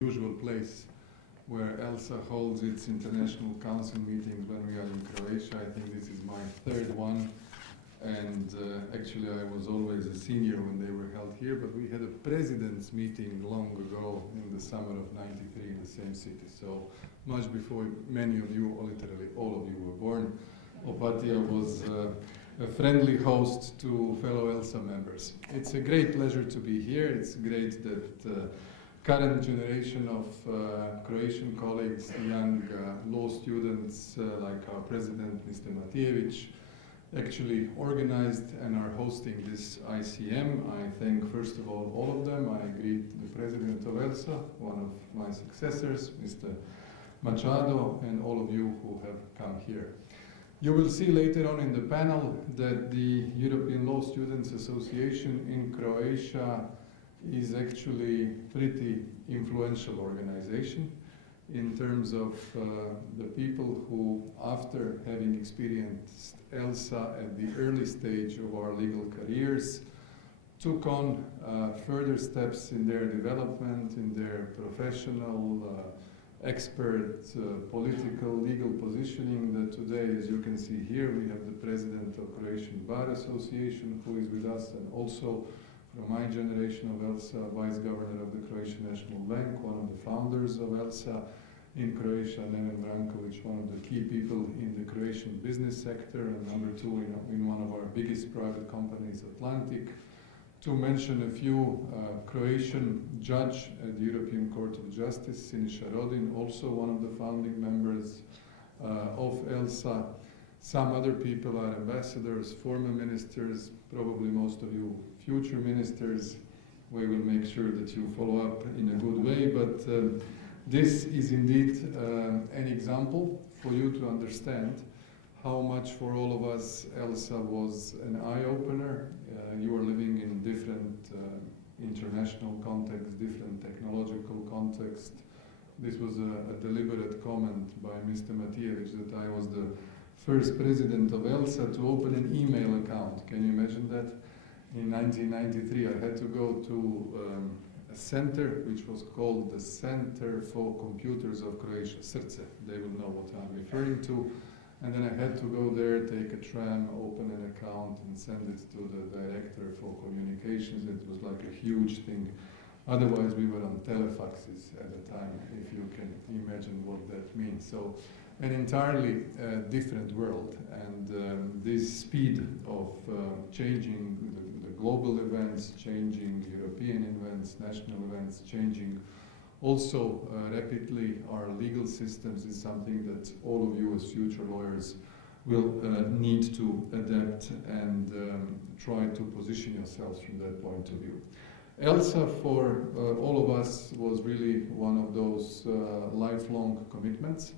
usual place where ELSA holds its international council meetings when we are in Croatia. I think this is my third one, and actually I was always a senior when they were held here, but we had a president's meeting long ago in the summer of '93 in the same city, so much before many of you, or literally all of you, were born. Opatija was a friendly host to fellow ELSA members. It's a great pleasure to be here. It's great that current generation of Croatian colleagues, young law students like our president, Mr. Matijević, actually organized and are hosting this ICM. I thank first of all of them. I greet the president of ELSA, one of my successors, Mr. Machado, and all of you who have come here. You will see later on in the panel that the European Law Students Association in Croatia is actually pretty influential organization in terms of the people who, after having experienced ELSA at the early stage of our legal careers, took on further steps in their development, in their professional, expert, political, legal positioning. That today, as you can see here, we have the president of Croatian Bar Association who is with us, and also from my generation of ELSA, Vice Governor of the Croatian National Bank, one of the founders of ELSA in Croatia, Neven Branković, one of the key people in the Croatian business sector, and number two in one of our biggest private companies, Atlantic. To mention a few, Croatian judge at the European Court of Justice, Siniša Rodin, also one of the founding members of ELSA. Some other people are ambassadors, former ministers, probably most of you future ministers. We will make sure that you follow up in a good way, but this is indeed an example for you to understand how much for all of us ELSA was an eye-opener. You are living in different international contexts, different technological contexts. This was a deliberate comment by Mr. Matijević that I was the first president of ELSA to open an email account. Can you imagine that? In 1993, I had to go to a center which was called the Center for Computers of Croatia, Srce. They will know what I'm referring to. And then I had to go there, take a tram, open an account, and send it to the director for communications. It was like a huge thing. Otherwise, we were on telefaxes at the time, if you can imagine what that means. So, an entirely different world. And this speed of changing the global events, changing European events, national events, changing also rapidly our legal systems is something that all of you as future lawyers will need to adapt and try to position yourselves from that point of view. ELSA for all of us was really one of those lifelong commitments.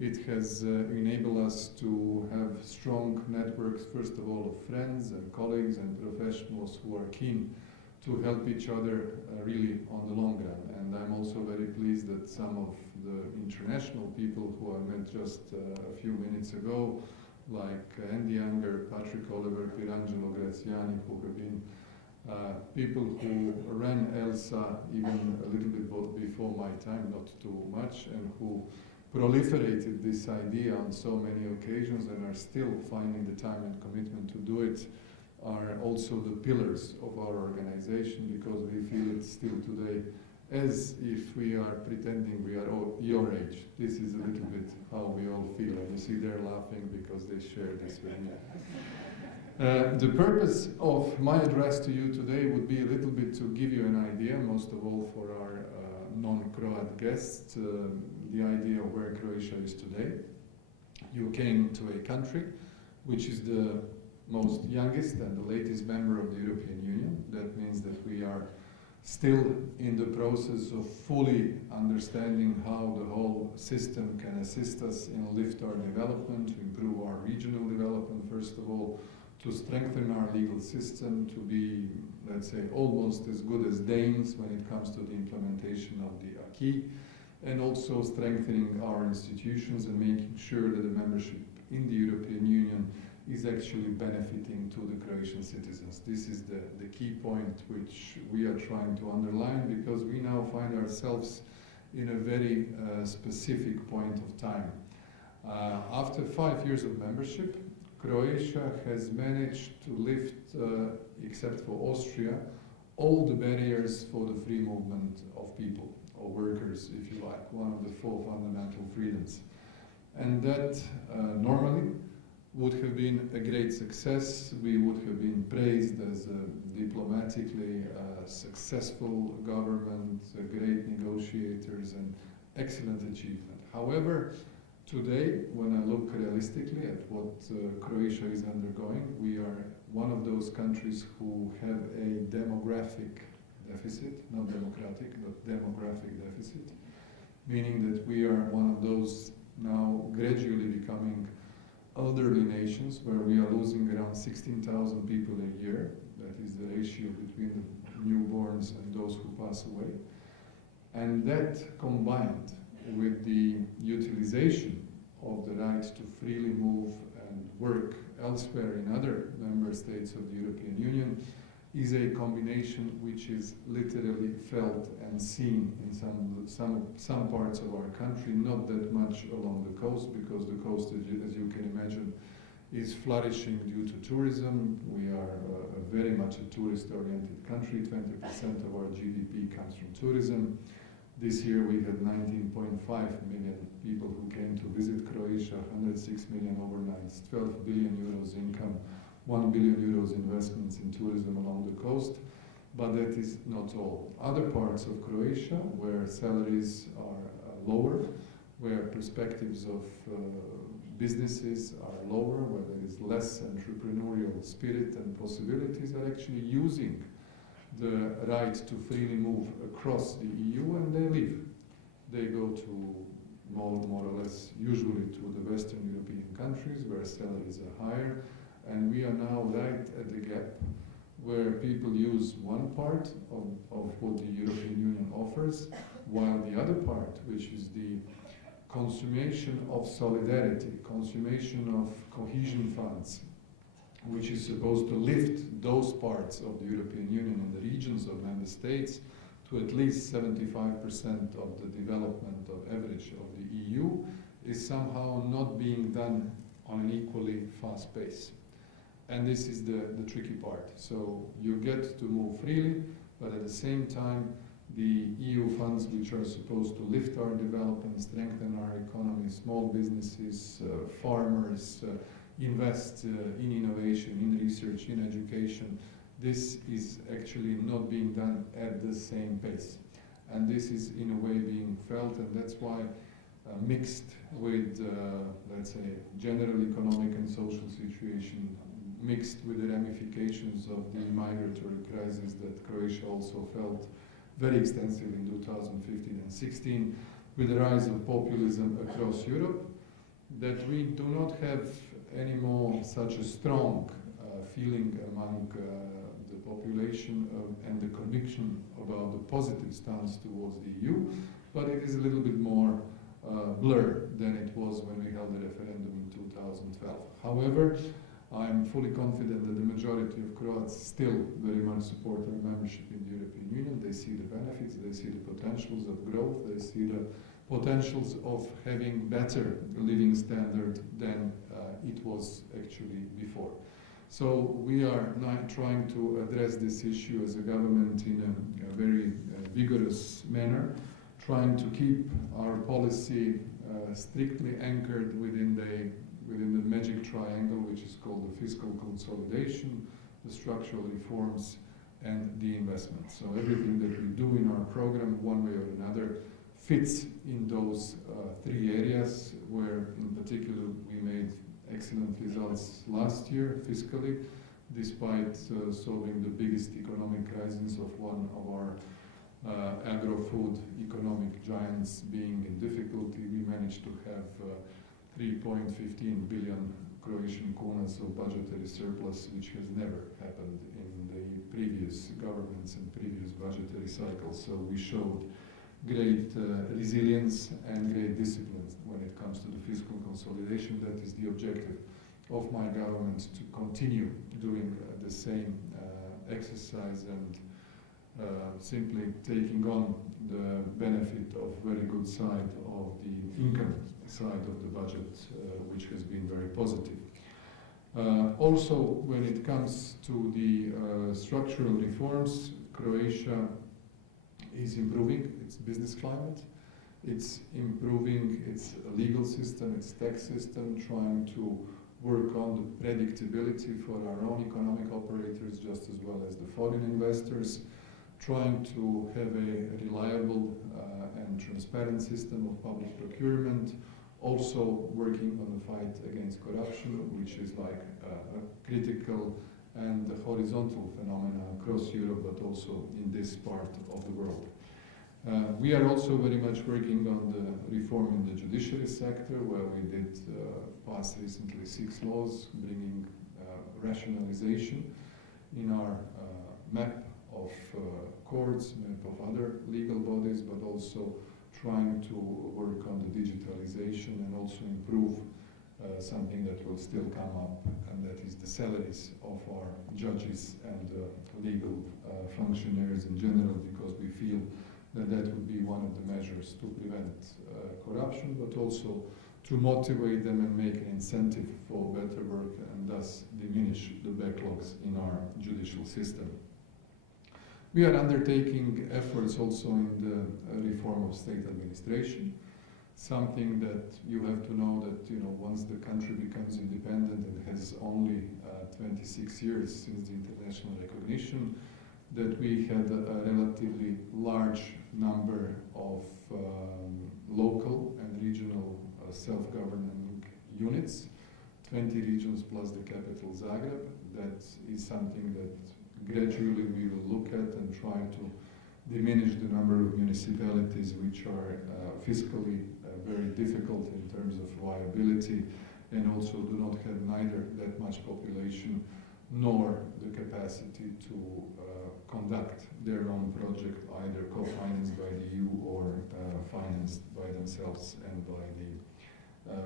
It has enabled us to have strong networks, first of all, of friends and colleagues and professionals who are keen to help each other really on the long run. And I'm also very pleased that some of the international people who I met just a few minutes ago, like Andy Younger, Patrick Oliver, Pierangelo Graziani, who have been people who ran ELSA even a little bit before my time, not too much, and who proliferated this idea on so many occasions and are still finding the time and commitment to do it, are also the pillars of our organization, because we feel it still today as if we are pretending we are all your age. This is a little bit how we all feel, and you see they're laughing because they share this with me. The purpose of my address to you today would be a little bit to give you an idea, most of all for our non-Croat guests, the idea of where Croatia is today. You came to a country which is the most youngest and the latest member of the European Union. That means that we are still in the process of fully understanding how the whole system can assist us in lift our development, to improve our regional development, first of all, to strengthen our legal system, to be, let's say, almost as good as Danes when it comes to the implementation of the acquis, and also strengthening our institutions and making sure that the membership in the European Union is actually benefiting to the Croatian citizens. This is the key point which we are trying to underline, because we now find ourselves in a very specific point of time. After 5 years of membership, Croatia has managed to lift, except for Austria, all the barriers for the free movement of people, or workers, if you like, one of the 4 fundamental freedoms. And that normally would have been a great success. We would have been praised as a diplomatically successful government, great negotiators, and excellent achievement. However, today, when I look realistically at what Croatia is undergoing, we are one of those countries who have a demographic deficit, not democratic, but demographic deficit, meaning that we are one of those now gradually becoming elderly nations where we are losing around 16,000 people a year. That is the ratio between the newborns and those who pass away. And that combined with the utilization of the right to freely move and work elsewhere in other member states of the European Union is a combination which is literally felt and seen in some parts of our country, not that much along the coast, because the coast, as you can imagine, is flourishing due to tourism. We are very much a tourist-oriented country. 20% of our GDP comes from tourism. This year we had 19.5 million people who came to visit Croatia, 106 million overnights, 12 billion euros income, 1 billion euros investments in tourism along the coast. But that is not all. Other parts of Croatia, where salaries are lower, where perspectives of businesses are lower, where there is less entrepreneurial spirit and possibilities, are actually using the right to freely move across the EU, and they leave. They go to more or less usually to the Western European countries where salaries are higher, and we are now right at the gap where people use one part of what the European Union offers, while the other part, which is the consummation of solidarity, consummation of cohesion funds, which is supposed to lift those parts of the European Union and the regions of member states to at least 75% of the development of average of the EU, is somehow not being done on an equally fast pace. And this is the tricky part. So you get to move freely, but at the same time, the EU funds which are supposed to lift our development, strengthen our economy, small businesses, farmers, invest in innovation, in research, in education, this is actually not being done at the same pace. And this is in a way being felt, and that's why mixed with, let's say, general economic and social situation, mixed with the ramifications of the migratory crisis that Croatia also felt very extensively in 2015 and 16, with the rise of populism across Europe, that we do not have anymore such a strong feeling among the population and the conviction about the positive stance towards the EU, but it is a little bit more blurred than it was when we held the referendum in 2012. However, I'm fully confident that the majority of Croats still very much support our membership in the European Union. They see the benefits, they see the potentials of growth, they see the potentials of having better living standard than it was actually before. So we are now trying to address this issue as a government in a very vigorous manner, trying to keep our policy strictly anchored within the magic triangle, which is called the fiscal consolidation, the structural reforms, and the investment. So everything that we do in our program, one way or another, fits in those three areas, where in particular we made excellent results last year fiscally, despite solving the biggest economic crisis of one of our agro-food economic giants being in difficulty. We managed to have 3.15 billion Croatian kunas of budgetary surplus, which has never happened in the previous governments and previous budgetary cycles. So we showed great resilience and great discipline when it comes to the fiscal consolidation. That is the objective of my government, to continue doing the same exercise and simply taking on the benefit of very good side of the income side of the budget, which has been very positive. Also, when it comes to the structural reforms, Croatia is improving its business climate. It's improving its legal system, its tax system, trying to work on the predictability for our own economic operators just as well as the foreign investors, trying to have a reliable and transparent system of public procurement, also working on the fight against corruption, which is like a critical and horizontal phenomena across Europe, but also in this part of the world. We are also very much working on the reform in the judiciary sector, where we did pass recently 6 laws, bringing rationalization in our map of courts, map of other legal bodies, but also trying to work on the digitalization and also improve something that will still come up, and that is the salaries of our judges and legal functionaries in general, because we feel that that would be one of the measures to prevent corruption, but also to motivate them and make an incentive for better work and thus diminish the backlogs in our judicial system. We are undertaking efforts also in the reform of state administration, something that you have to know that once the country becomes independent and has only 26 years since the international recognition, that we had a relatively large number of local and regional self-governing units, 20 regions plus the capital Zagreb. That is something that gradually we will look at and try to diminish the number of municipalities which are fiscally very difficult in terms of viability, and also do not have neither that much population nor the capacity to conduct their own project, either co-financed by the EU or financed by themselves and by the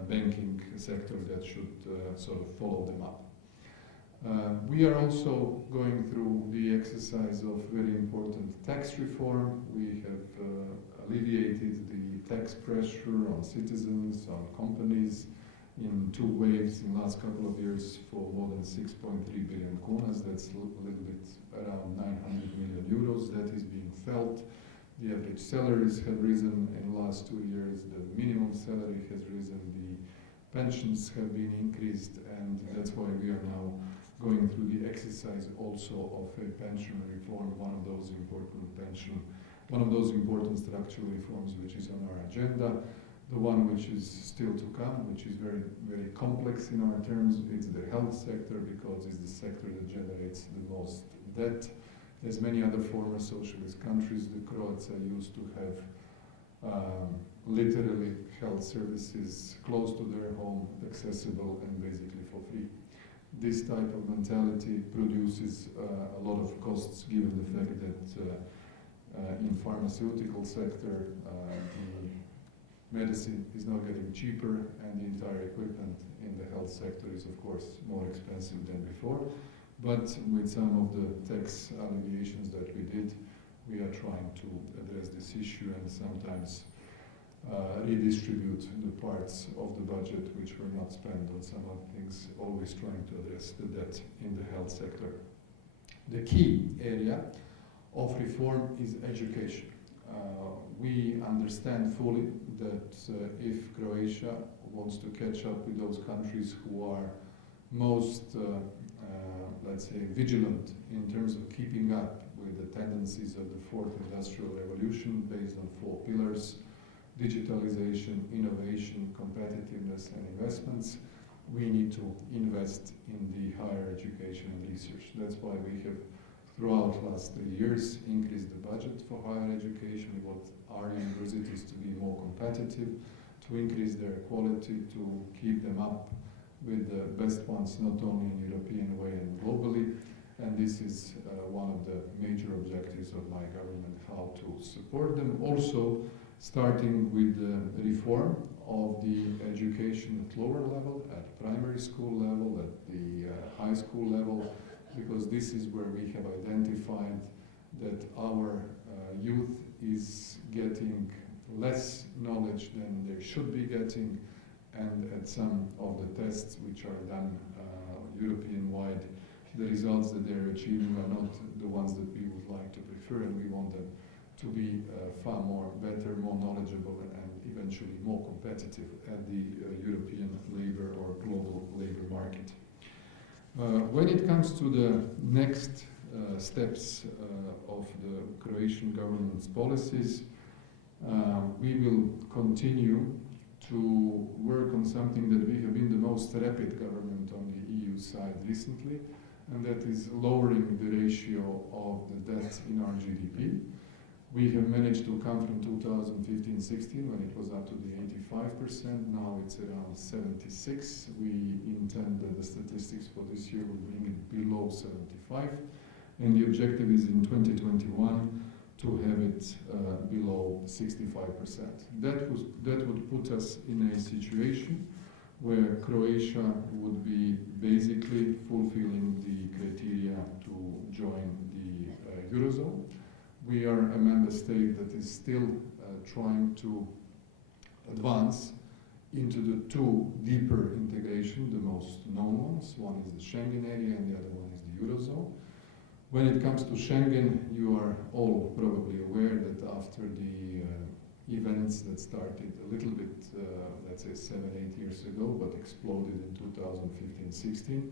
banking sector that should sort of follow them up. We are also going through the exercise of very important tax reform. We have alleviated the tax pressure on citizens, on companies, in 2 waves in the last couple of years for more than 6.3 billion kunas. That's a little bit around 900 million euros. That is being felt. The average salaries have risen in the last 2 years. The minimum salary has risen. The pensions have been increased, and that's why we are now going through the exercise also of a pension reform, one of those important structural reforms which is on our agenda. The one which is still to come, which is very, very complex in our terms, it's the health sector, because it's the sector that generates the most debt. As many other former socialist countries, the Croats are used to have literally health services close to their home, accessible and basically for free. This type of mentality produces a lot of costs, given the fact that in pharmaceutical sector, the medicine is now getting cheaper, and the entire equipment in the health sector is of course more expensive than before. But with some of the tax alleviations that we did, we are trying to address this issue and sometimes redistribute the parts of the budget which were not spent on some other things, always trying to address the debt in the health sector. The key area of reform is education. We understand fully that if Croatia wants to catch up with those countries who are most, let's say, vigilant in terms of keeping up with the tendencies of the 4th industrial revolution based on 4 pillars, digitalization, innovation, competitiveness and investments, we need to invest in the higher education and research. That's why we have throughout the last 3 years increased the budget for higher education. We want our universities to be more competitive, to increase their quality, to keep them up with the best ones, not only in European way and globally. And this is one of the major objectives of my government, how to support them. Also, starting with the reform of the education at lower level, at primary school level, at the high school level, because this is where we have identified that our youth is getting less knowledge than they should be getting, and at some of the tests which are done European-wide, the results that they're achieving are not the ones that we would like to prefer, and we want them to be far more better, more knowledgeable, and eventually more competitive at the European labor or global labor market. When it comes to the next steps of the Croatian government's policies, we will continue to work on something that we have been the most rapid government on the EU side recently, and that is lowering the ratio of the debt in our GDP. We have managed to come from 2015-16, when it was up to the 85%, now it's around 76. We intend that the statistics for this year will bring it below 75, and the objective is in 2021 to have it below 65%. That would put us in a situation where Croatia would be basically fulfilling the criteria to join the Eurozone. We are a member state that is still trying to advance into the two deeper integration, the most known ones. One is the Schengen area and the other one is the Eurozone. When it comes to Schengen, you are all probably aware that after the events that started a little bit, let's say 7-8 years ago, but exploded in 2015-16,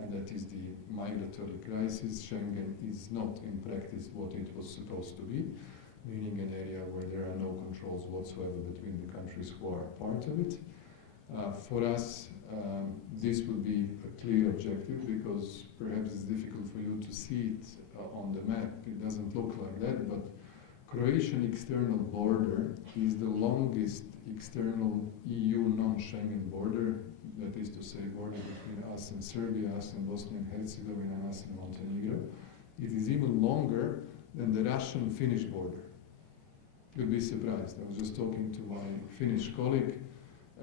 and that is the migratory crisis. Schengen is not in practice what it was supposed to be, meaning an area where there are no controls whatsoever between the countries who are part of it. For us, this would be a clear objective, because perhaps it's difficult for you to see it on the map. It doesn't look like that, but Croatian external border is the longest external EU non-Schengen border, that is to say border between us and Serbia, us and Bosnia and Herzegovina, and us and Montenegro. It is even longer than the Russian-Finnish border. You'd be surprised. I was just talking to my Finnish colleague,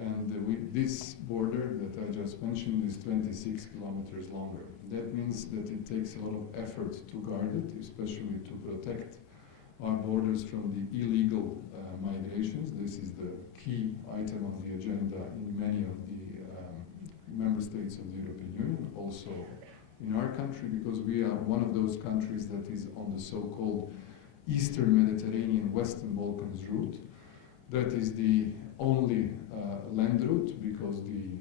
and this border that I just mentioned is 26 kilometers longer. That means that it takes a lot of effort to guard it, especially to protect our borders from the illegal migrations. This is the key item on the agenda in many of the member states of the European Union, also in our country, because we are one of those countries that is on the so-called Eastern Mediterranean Western Balkans route. That is the only land route, because the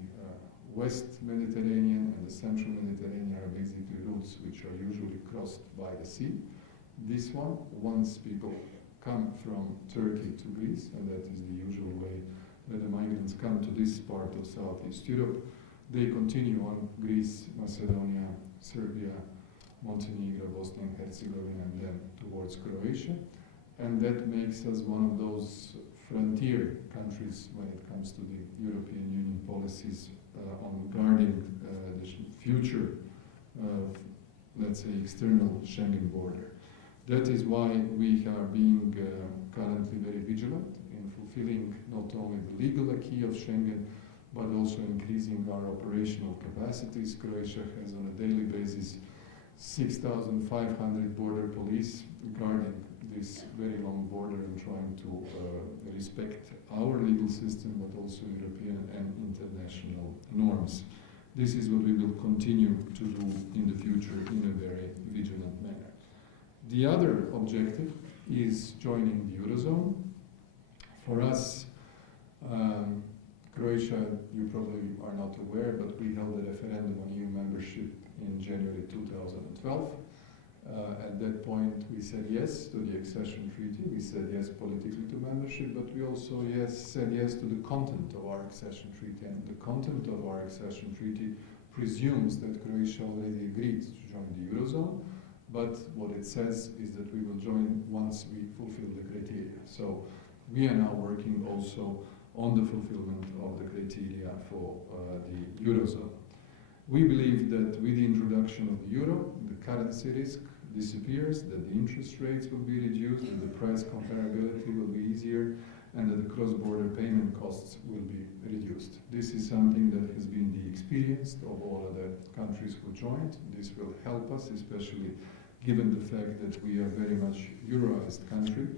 West Mediterranean and the Central Mediterranean are basically routes which are usually crossed by the sea. This one, once people come from Turkey to Greece, and that is the usual way that the migrants come to this part of Southeast Europe, they continue on Greece, Macedonia, Serbia, Montenegro, Bosnia and Herzegovina, and then towards Croatia. And that makes us one of those frontier countries when it comes to the European Union policies on guarding the future, let's say, external Schengen border. That is why we are being currently very vigilant in fulfilling not only the legal acquis of Schengen, but also increasing our operational capacities. Croatia has on a daily basis 6,500 border police guarding this very long border and trying to respect our legal system, but also European and international norms. This is what we will continue to do in the future in a very vigilant manner. The other objective is joining the Eurozone. For us, Croatia, you probably are not aware, but we held a referendum on EU membership in January 2012. At that point, we said yes to the accession treaty. We said yes politically to membership, but we also said yes to the content of our accession treaty. And the content of our accession treaty presumes that Croatia already agreed to join the Eurozone, but what it says is that we will join once we fulfill the criteria. So we are now working also on the fulfillment of the criteria for the Eurozone. We believe that with the introduction of the euro, the currency risk disappears, that the interest rates will be reduced, that the price comparability will be easier, and that the cross-border payment costs will be reduced. This is something that has been the experience of all of the countries who joined. This will help us, especially given the fact that we are very much Euroized country,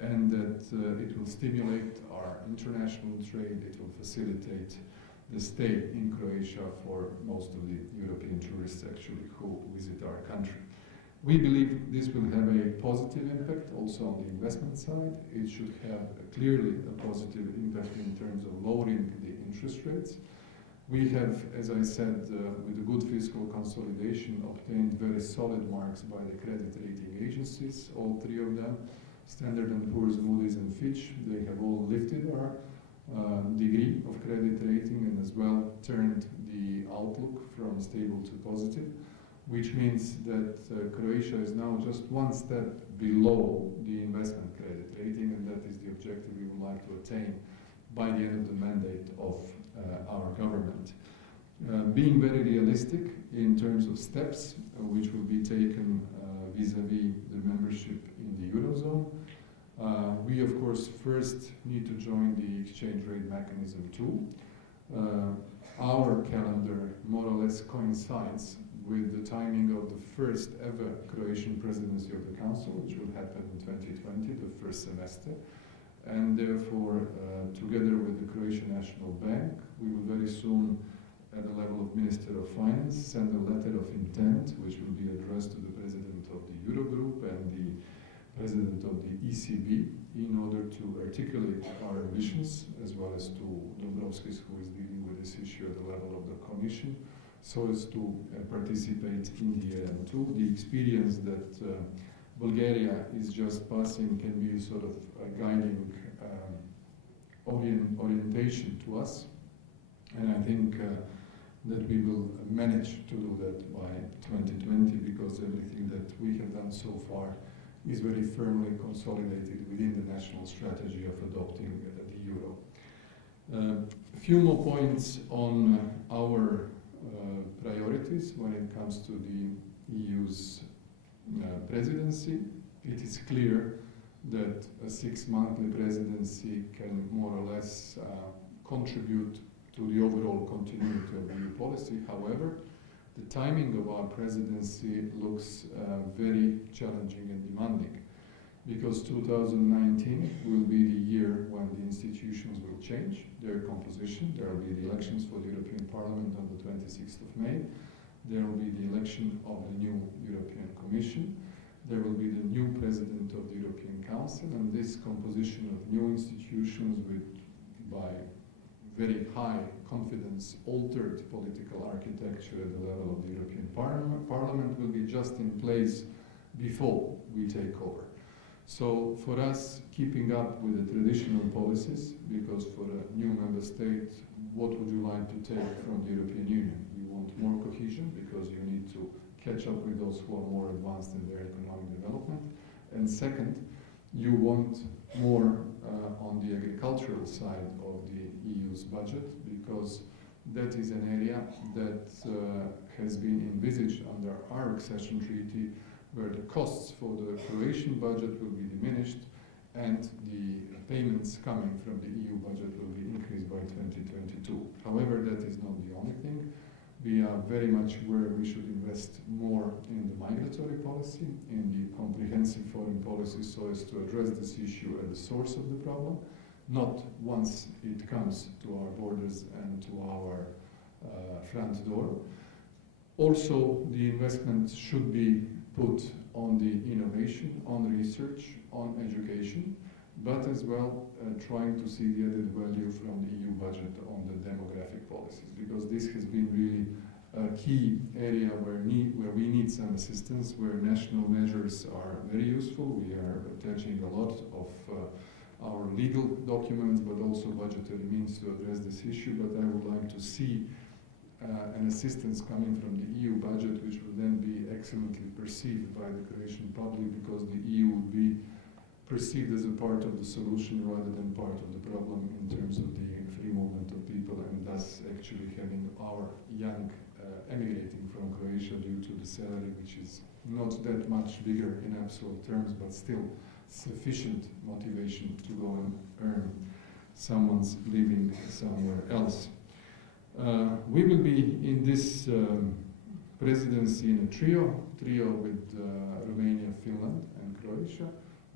and that it will stimulate our international trade, it will facilitate the stay in Croatia for most of the European tourists actually who visit our country. We believe this will have a positive impact also on the investment side. It should have clearly a positive impact in terms of lowering the interest rates. We have, as I said, with a good fiscal consolidation, obtained very solid marks by the credit rating agencies, all three of them, Standard & Poor's, Moody's and Fitch. They have all lifted our degree of credit rating and as well turned the outlook from stable to positive, which means that Croatia is now just one step below the investment credit rating, and that is the objective we would like to attain by the end of the mandate of our government. Being very realistic in terms of steps which will be taken vis-à-vis the membership in the Eurozone. We of course first need to join the exchange rate mechanism too. Our calendar more or less coincides with the timing of the first ever Croatian presidency of the Council, which will happen in 2020, the first semester. And therefore, together with the Croatian National Bank, we will very soon, at the level of Minister of Finance, send a letter of intent, which will be addressed to the President of the Eurogroup and the President of the ECB, in order to articulate our ambitions, as well as to Dombrovskis, who is dealing with this issue at the level of the Commission, so as to participate in the ERM2. The experience that Bulgaria is just passing can be sort of a guiding orientation to us, and I think that we will manage to do that by 2020, because everything that we have done so far is very firmly consolidated within the national strategy of adopting the euro. A few more points on our priorities when it comes to the EU's presidency. It is clear that a 6-monthly presidency can more or less contribute to the overall continuity of EU policy. However, the timing of our presidency looks very challenging and demanding, because 2019 will be the year when the institutions will change their composition. There will be the elections for the European Parliament on the 26th of May. There will be the election of the new European Commission. There will be the new President of the European Council, and this composition of new institutions with, by very high confidence, altered political architecture at the level of the European Parliament will be just in place before we take over. So for us, keeping up with the traditional policies, because for a new member state, what would you like to take from the European Union? You want more cohesion, because you need to catch up with those who are more advanced in their economic development. And second, you want more on the agricultural side of the EU's budget, because that is an area that has been envisaged under our accession treaty, where the costs for the Croatian budget will be diminished and the payments coming from the EU budget will be increased by 2022. However, that is not the only thing. We are very much where we should invest more in the migratory policy, in the comprehensive foreign policy, so as to address this issue at the source of the problem, not once it comes to our borders and to our front door. Also, the investment should be put on the innovation, on research, on education, but as well trying to see the added value from the EU budget on the demographic policies, because this has been really a key area where we need some assistance, where national measures are very useful. We are attaching a lot of our legal documents, but also budgetary means to address this issue, but I would like to see an assistance coming from the EU budget, which will then be excellently perceived by the Croatian public, because the EU would be perceived as a part of the solution rather than part of the problem in terms of the free movement of people, and thus actually having our young emigrating from Croatia due to the salary, which is not that much bigger in absolute terms, but still sufficient motivation to go and earn someone's living somewhere else. We will be in this presidency in a trio with Romania, Finland, and Croatia.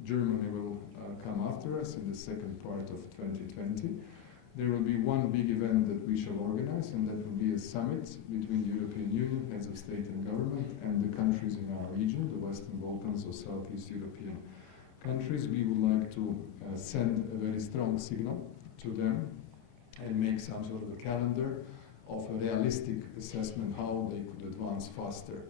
Germany will come after us in the second part of 2020. There will be one big event that we shall organize, and that will be a summit between the European Union, heads of state and government, and the countries in our region, the Western Balkans or Southeast European countries. We would like to send a very strong signal to them and make some sort of a calendar of a realistic assessment how they could advance faster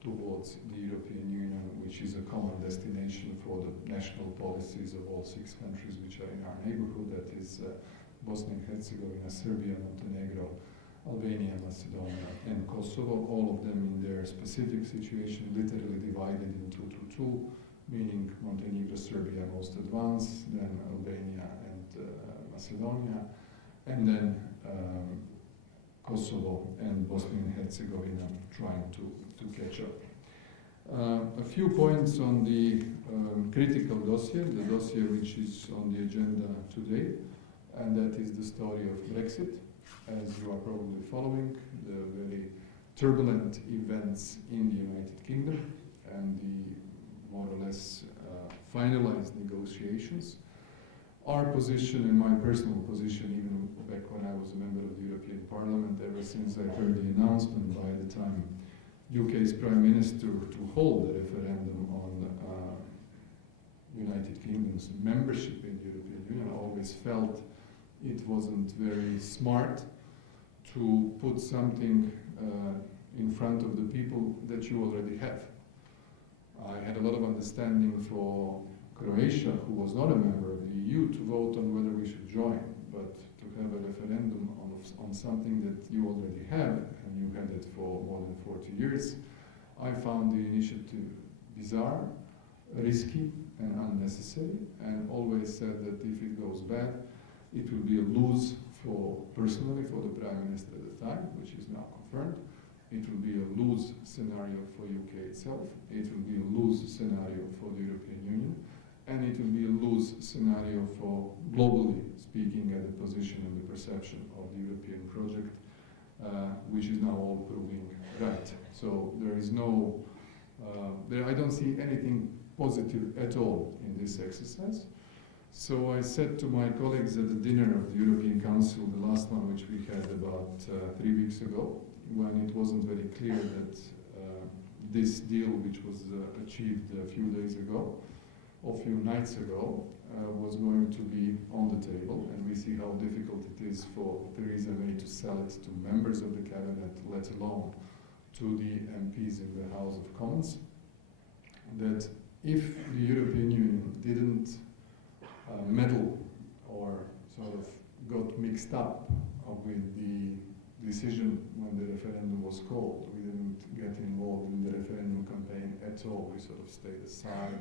towards the European Union, which is a common destination for the national policies of all 6 countries which are in our neighborhood. That is Bosnia and Herzegovina, Serbia, Montenegro, Albania, Macedonia, and Kosovo, all of them in their specific situation, literally divided into 2, meaning Montenegro, Serbia most advanced, then Albania and Macedonia, and then Kosovo and Bosnia and Herzegovina trying to catch up. A few points on the critical dossier, the dossier which is on the agenda today, and that is the story of Brexit. As you are probably following, the very turbulent events in the United Kingdom and the more or less finalized negotiations. Our position and my personal position, even back when I was a member of the European Parliament, ever since I heard the announcement by the time UK's Prime Minister to hold a referendum on United Kingdom's membership in the European Union, I always felt it wasn't very smart to put something in front of the people that you already have. I had a lot of understanding for Croatia, who was not a member of the EU, to vote on whether we should join, but to have a referendum on something that you already have, and you had it for more than 40 years, I found the initiative bizarre, risky, and unnecessary, and always said that if it goes bad, it will be a lose personally for the Prime Minister at the time, which is now confirmed. It will be a lose scenario for UK itself. It will be a lose scenario for the European Union. And it will be a lose scenario for, globally speaking, at the position and the perception of the European project, which is now all proving right. So there is no, I don't see anything positive at all in this exercise. So I said to my colleagues at the dinner of the European Council, the last one which we had about 3 weeks ago, when it wasn't very clear that this deal, which was achieved a few days ago, or a few nights ago, was going to be on the table, and we see how difficult it is for Theresa May to sell it to members of the cabinet, let alone to the MPs in the House of Commons, that if the European Union didn't meddle or sort of got mixed up with the decision when the referendum was called, we didn't get involved in the referendum campaign at all, we sort of stayed aside,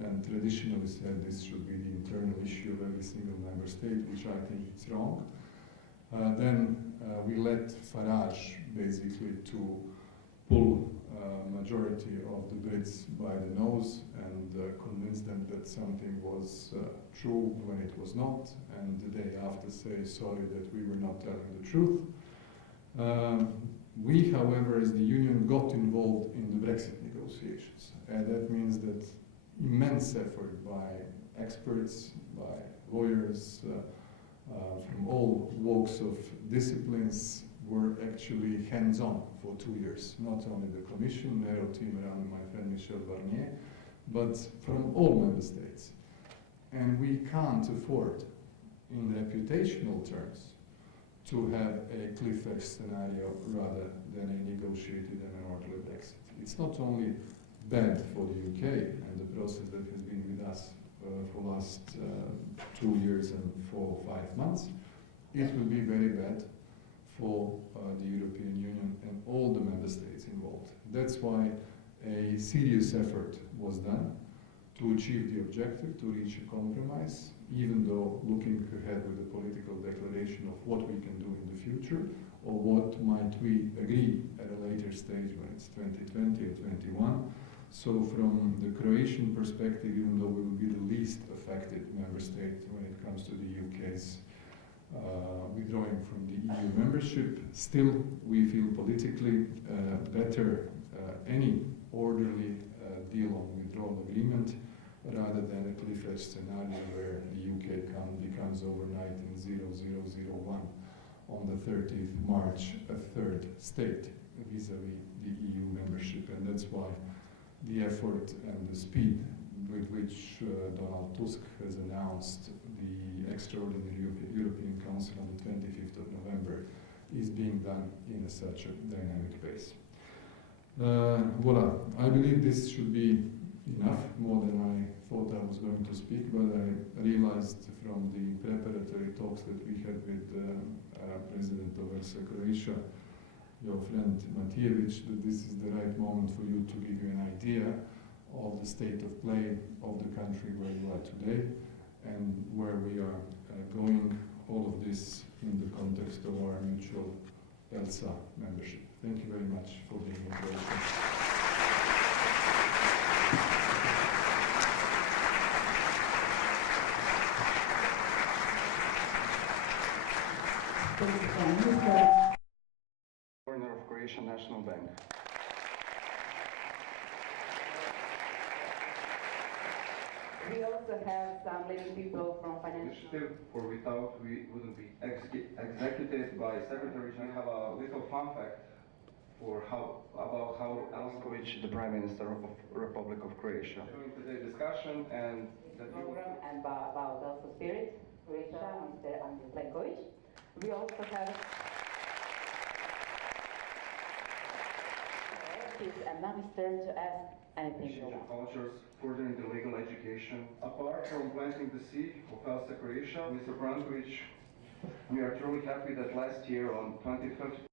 and traditionally said this should be the internal issue of every single member state, which I think is wrong. Then we let Farage basically to pull majority of the Brits by the nose and convince them that something was true when it was not, and the day after say sorry that we were not telling the truth. We, however, as the Union, got involved in the Brexit negotiations, and that means that immense effort by experts, by lawyers from all walks of disciplines were actually hands-on for 2 years. Not only the Commission, narrow team around my friend Michel Barnier, but from all member states. And we can't afford, in reputational terms, to have a cliff edge scenario rather than a negotiated and an orderly Brexit. It's not only bad for the UK and the process that has been with us for the last 2 years and 4 or 5 months, it will be very bad for the European Union and all the member states involved. That's why a serious effort was done to achieve the objective, to reach a compromise, even though looking ahead with a political declaration of what we can do in the future, or what might we agree at a later stage when it's 2020 or 21. So from the Croatian perspective, even though we will be the least affected member state when it comes to the UK's withdrawing from the EU membership. Still, we feel politically better any orderly deal on withdrawal agreement rather than a cliff edge scenario where the UK becomes overnight in 0001 on the 30th March a third state vis-a-vis the EU membership. And that's why the effort and the speed with which Donald Tusk has announced the extraordinary European Council on the 25th of November is being done in such a dynamic pace. Voila, I believe this should be enough, more than I thought I was going to speak, but I realized from the preparatory talks that we had with President of ELSA Croatia, your friend Matijević, that this is the right moment for you to give you an idea of the state of play of the country where you are today and where we are going, all of this in the context of our mutual ELSA membership. Thank you very much for being in Croatia. Governor of Croatian National Bank. We also have some leading people from financial. Initiative, for without we wouldn't be executed by secretaries. We have a little fun fact for about how Plenković, the Prime Minister of Republic of Croatia, during today's discussion and the program and about ELSA spirit, Croatia, Mr. Andreja Plenković. We also have and now it's turn to ask anything you want. cultures, furthering the legal education. Apart from planting the seed of ELSA Croatia, Mr. Plenković, we are truly happy that last year on 25th